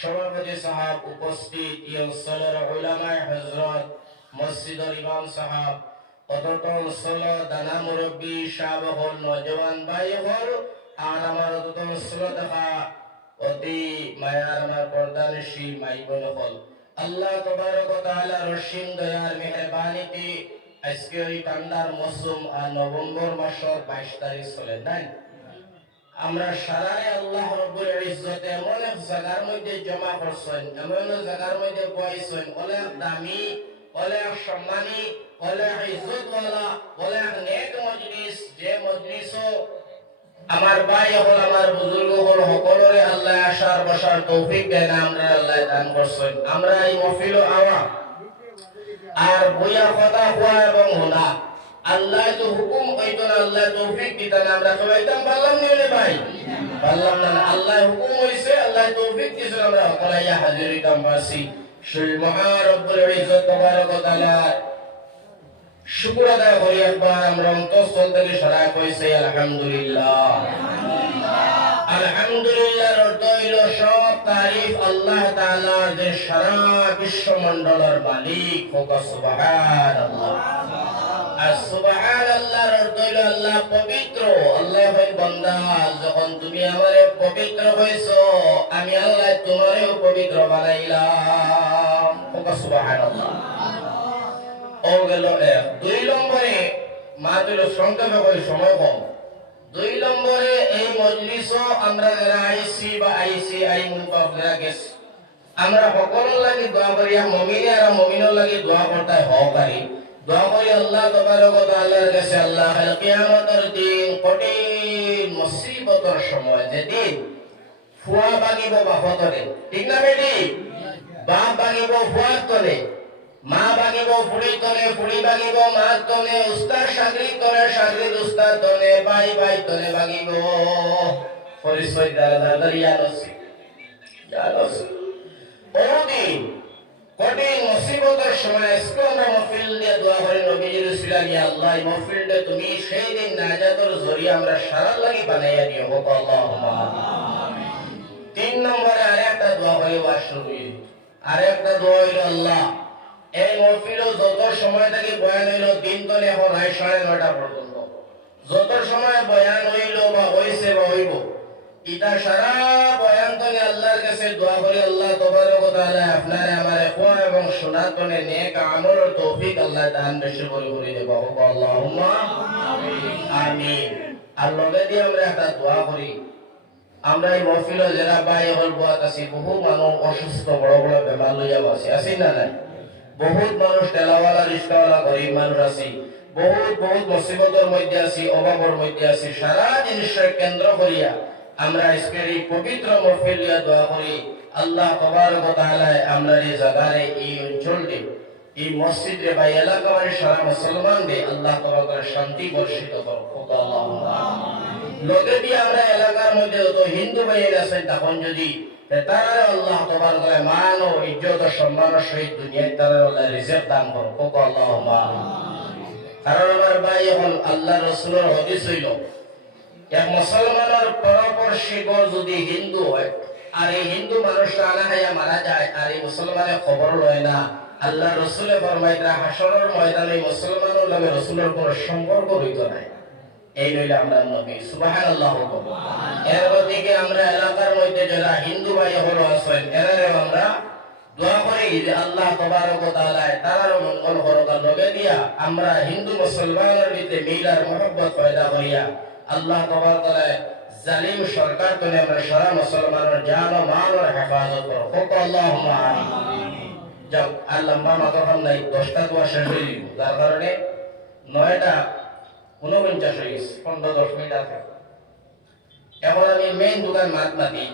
সভাপতি সাহাব উপস্থিত অঞ্চলের উলামায়ে হযরত মসজিদের ইমাম সাহাব হল। নভেম্বর মাসের বাইশ তারিখ চলে নাই। আমরা সারারে আল্লাহ রব্বুল ইজ্জতে জায়গার মধ্যে জমা করছেন এমন জায়গার মধ্যে বইছেন অনেক দামি অনেক সম্মানী অনেক ইজ্জতওয়ালা অনেক নেক মজলিস যে মজলিসও আমার ভাই হল আমার বুজুর্গ হল সকলরে আল্লাহ আসার বসার তৌফিক দেন আমরা আল্লাহ দান করছেন আমরা এই মফিল আওয়া আর বইয়া কথা হওয়া এবং আল্লাহ তো হুকুম হইতো না, আল্লাহ তৌফিক দিতেন আমরা সবাইতাম পারলাম নি রে ভাই। পারলাম না, আল্লাহ হুকুম হইছে, আল্লাহ তৌফিক দিছে, আমরা অকলাইয়া হাজির হইতাম পারছি সেই মহা রব্বুল ইজ্জত তাবারক তাআলা শুকর আদায় করি একবার, আমরা অন্তঃস্থল থেকে সারা কইছে আলহামদুলিল্লাহ। আলহামদুলিল্লাহর অর্থ হইল, সব তারিফ আল্লাহ তাআলার যে সারা বিশ্বমণ্ডলের মালিক হোক সুবহানাল্লাহ। আর সুবহানাল্লাহর অর্থ হইল আল্লাহ পবিত্র। আল্লাহ হয় বান্দা। যখন তুমি আমারে পবিত্র হইছো আমি আল্লাহ তোমারেও পবিত্র বানাইলাম। হোক সুবহানাল্লাহ। ও গেল এক। দুই নম্বরে মা দিল সংক্ষেপে করে সময় কম। দুই নম্বরে এই মজলিস আমরা যারা আইসি বা আইসি আই মুলক গেছি, আমরা সকলের লাগি দোয়া করি। আর মমিনে আর মমিনের লাগি দোয়া করতে হকারি দোয়া করি আল্লাহ তাআলার কাছে আল্লাহ কিয়ামতের দিন কঠিন ঠিক না বেটি? বাপ বাগিব ফুয়ার তলে, মা বাগিব ফুড়ি তলে ফুড়ি বাগিব মা তলে, উস্তাদ সাগরি তলে, সাগরি উস্তাদ তলে বাই বাই তলে বাগিব পরিচয় দ্বারা দ্বারা ইয়ানসি ওদিন কঠিন মুসিবতের সময় মহফিল দিয়ে দোয়া করে নবীজির উসিলা ইয়া আল্লাহ মহফিলটা তুমি সেই দিন নাজাতের জরিয়া আমরা সারা লাগি বানাইয়া দিও হোক আল্লাহুম্মা তিন নম্বরে আরেকটা দোয়া করে ওয়াশরুবি। আরেকটা দোয়া হইল আল্লাহ এই মহফিল যত সময় থেকে বয়ান হইল দিন তলে এখন হয় সাড়ে নয়টা পর্যন্ত। যত সময় বয়ান হইল বা হইছে বা হইব ইটা সারা বয়ান তলে আল্লাহর কাছে দোয়া করি আল্লাহ তবারক তাআলা আপনারে নেক আমলের তৌফিক আল্লাহ দান করে দেব আল্লাহুম্মা। আমিন। আর লগে দিয়ে আমরা একটা দোয়া করি। আমরা এই মহফিল যারা বাই হল আছি, বহু মানুষ অসুস্থ, বড় বড় বেমার লইয়া আছে আছি না নাই? বহুত মানুষ টেলাওয়ালা গরিব মানুষ আছি। বহুত বহুত মুসিবতের মধ্যে আছি, অভাবের মধ্যে আছি। সারা জিনিসের কেন্দ্র করিয়া আমরা আজকের এই পবিত্র মহফিল দোয়া করি। আল্লাহ তবারক ওয়া তাআলা আমরা এই জায়গারে এই অঞ্চলটি এই মসজিদে বা এলাকার সারা মুসলমানকে আল্লাহ তবারক শান্তি বর্ষিত করো লোকে দিয়ে আমরা এলাকার মধ্যে যত হিন্দু ভাই আছেন, তখন যদি তারা আল্লাহ তোমার করে মান ও ইজ্জত ও সম্মানের সহিত দুনিয়ায় তারা আল্লাহ রিজেক্ট দান করো আল্লাহ কারণ আমার ভাই, এখন আল্লাহ রসুলের হদিস হইল এক মুসলমানের যদি হিন্দু হয়, আর এই হিন্দু মানুষটা মারা যায়, আর এই মুসলমানের খবর লয় না। আল্লাহ ময়দানে নামে রসুলের কোনো সম্পর্ক নাই। এই আমরা নবী, সুবহানাল্লাহ এর দিকে আমরা এলাকার মধ্যে যারা হিন্দু ভাই হলো আছেন এরারে আমরা দোয়া করি যে আল্লাহ তবারক ওয়া তাআলা তারার মঙ্গল লগে দিয়া আমরা হিন্দু মুসলমানের ভিতরে মিলার মহব্বত পয়দা করিয়া আল্লাহ জালিম সরকার করে আমরা সারা মুসলমানের জান ও হেফাজত করো হোক আল্লাহুম্মা যাও, আর লম্বা নাই, দশটা দোয়া শেষ হয়ে গেল। যার কারণে নয়টা উনপঞ্চাশ হয়ে গেছে, পনেরো দশ মিনিট আছে। এখন আমি মেইন দোকান মাত মাতি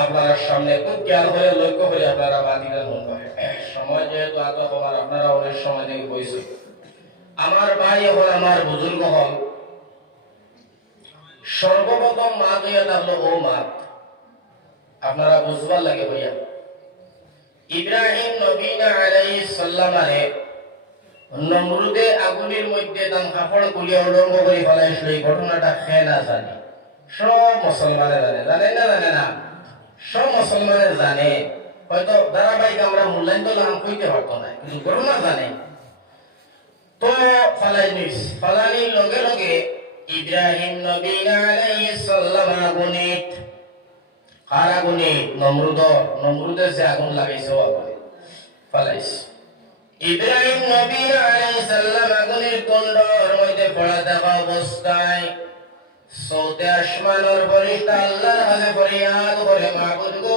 আপনারা সামনে খুব খেয়াল করে, লক্ষ্য করে আপনারা মাতিলেন মন করে। সময় যেহেতু এত তোমার আপনারা অনেক সময় থেকে বইছে। আমার ভাই এখন আমার বুজুর্গ হল। সর্বপ্রথম মা হইয়া থাকল ও মা। আপনারা বুঝবার লাগে হইয়া। ইব্রাহিম নবীন আলাইহিস সালামারে নমরুদে আগুনের মধ্যে দাম কাপড় গুলিয়া উলঙ্গ করে ফেলাইছিল। এই ঘটনাটা খেয়ে না জানে? সব মুসলমানে জানে। জানে না জানে না? সব মুসলমানে জানে। হয়তো ধারাবাহিক আমরা মূল্যায়ন তো নাম কইতে পারতো না, কিন্তু ঘটনা জানে। তো ফালাই নিস ফালানির লগে লগে ইব্রাহিম নবী আলাইহিস সালাম আগুনিত কার আগুনিত নমরুদ নমরুদে যে আগুন লাগাইছে আগুনে ফালাইছে ইব্রাহিম নবী আলাইহিস সালাম আগুনের কুণ্ডর মধ্যে পড়া থাকা অবস্থায় সৌতে আসমানের ফরিস্তা আল্লাহর কাছে ফরিয়াদ করে মাবুদ গো।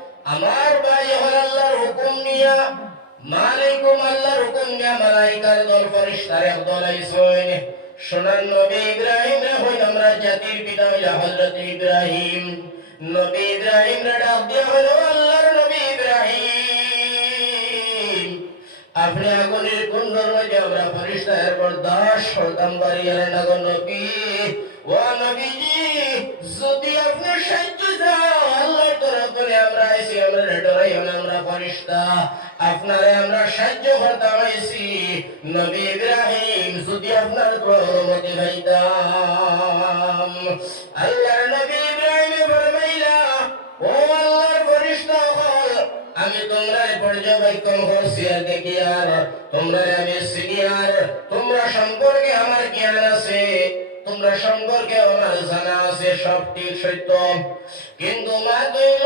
আমার ভাই হল আল্লাহর হুকুম নিয়া মালিকুম আল্লাহর হুকুম নিয়া মালাইকার দল ফরিস্তার এক দল আইসইন সোনার নবী ইব্রাহিম রে হইল আমরা জাতির পিতা হইলা হযরত ইব্রাহিম। নবী ইব্রাহিম রে ডাক দিয়া হইল আল্লাহর নবী ইব্রাহিম। আপনি আগুনের কুণ্ডর মধ্যে আমরা ফরিস্তার বরদাস করতাম বাড়িয়ার নগর নবী, ও নবীজি, যদি আপনি সাহায্য দাও থেকে আমরা আইছি আমরা ডরাই আমরা ফরিস্তা। আপনারে আমরা সাহায্য করতাম আইছি নবী ইব্রাহিম, যদি আপনার অনুমতি পাইতাম আল্লাহর নবী ইব্রাহিম ফরমাইলা, ও আল্লাহর ফরিস্তা হল, আমি তোমরা পর্যবেক্ষণ করছি আর দেখি আর, তোমরা আমি সিনিয়র তোমরা সম্পর্কে আমার জ্ঞান আছে, তোমরা সম্পর্কে আমার জানা আছে, সব ঠিক সত্য। কিন্তু মা কইল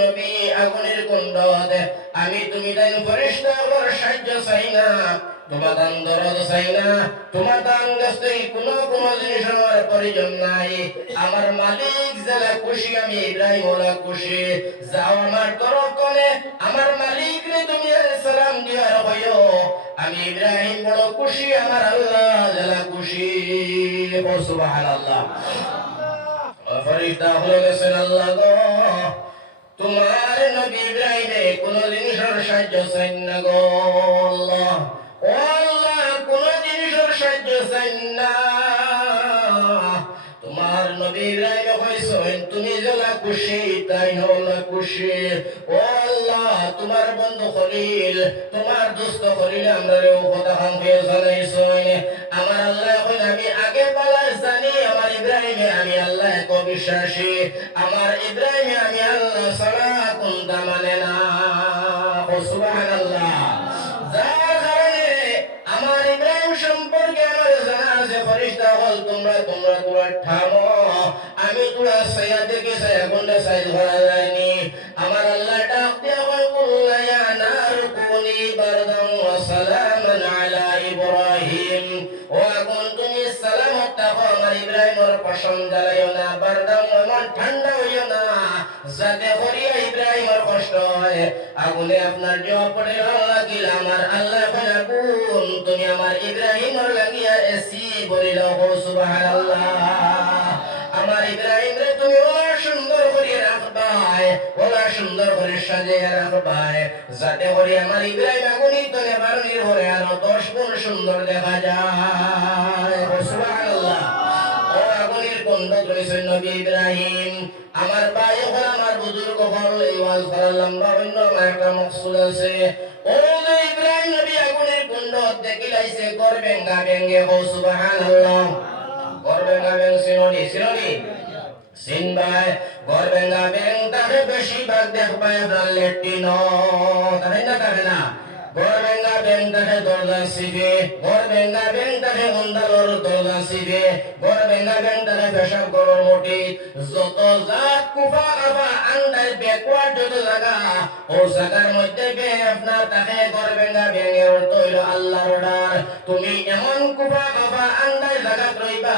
নবী আগুনের কুণ্ড আমি তুমি তাই ফরিস্তা কর সাহায্য চাই না। দান দান আমার আমার মালিক যারা খুশি, আমি ইব্রাহিম খুশি। যাও আমার তরফ আমার মালিক রে তুমি সালাম দিবার হইও। আমি ইব্রাহিম বড় খুশি, আমার আল্লাহ যারা খুশি। সুবহানাল্লাহ। ফরিস্তা হলো গেছেন আল্লাহ তোমার নবী ইব্রাহিমে কোনদিন সাহায্য চাই না গো আল্লাহ। ও আল্লাহ কোন সাহায্য চাই না। তোমার নবী ইব্রাহিম কইছেন তুমি জলা খুশি, তাই হলা খুশি। ও তোমার বন্ধু খলিল, তোমার দোস্ত খলিল আমরা রে কথা হাম হয়ে জানাইছেন আমার আল্লাহ কইল আমি আগে পালাই জানি, আমার ইব্রাহিমে আমি আল্লাহ এক বিশ্বাসী আমার ইব্রাহিমে আমি আল্লাহ সারা কোনটা মানে না। সুবহানাল্লাহ। যার কারণে আমার ইব্রাহিম সম্পর্কে আমার জানা আছে, ফরিস্তা হল তোমরা তোমরা তোমরা থামো। আমি তোরা সাইয়া দেখে সাইয়া কোনটা সাইজ ধরা যায়নি। পশম জ্বালাইও না বারদান এমন ঠান্ডা হইও না যাতে করিয়া ইব্রাহিমের কষ্ট হয়। আগুনে আপনার জবাব পড়ে লাগিল, আমার আল্লাহ আগুন, তুমি আমার ইব্রাহিমের লাগিয়া এসি বলিল হো সুবহানাল্লাহ। আমার ইব্রাহিম রে তুমি ওলা সুন্দর করে রাখবাই ওলা সুন্দর করে সাজিয়ে রাখবাই। যাতে করে আমার ইব্রাহিম আগুনি তলে বারুনির ঘরে আরও দশ গুণ সুন্দর দেখা যায়। ইব্রাহিম। আমার ভাই হল আমার বুজুর্গ হল এই ওয়াজ করার লম্বা অন্য একটা মকসুদ আছে। ও যে ইব্রাহিম, নবী আগুনের কুণ্ড দেখিলাইছে গর বেঙ্গা বেঙ্গে হো সুবহানাল্লাহ। গর বেঙ্গা বেং সিনোনি সিনোনি। সিনবাই গর বেঙ্গা বেং তাকে বেশিরভাগ দেখবাই আপনার লেট্রিন তাই না তাই না। গর বেঙ্গা বেং তাকে দরজা সিবে গর বেঙ্গা বেং তাকে অন্ধারর দরজা সিবে গর বেঙ্গা বেং পেশাব গরর মোটি। যত জাত কুফা আবা আন্দার বেকওয়ার্ড যত জায়গা ও জায়গার মধ্যে বে আপনার তাকে গর বেন্দা বেঙ্গের তৈল আল্লাহর ডার তুমি এমন কুফা আবা আন্দার জায়গা রইবা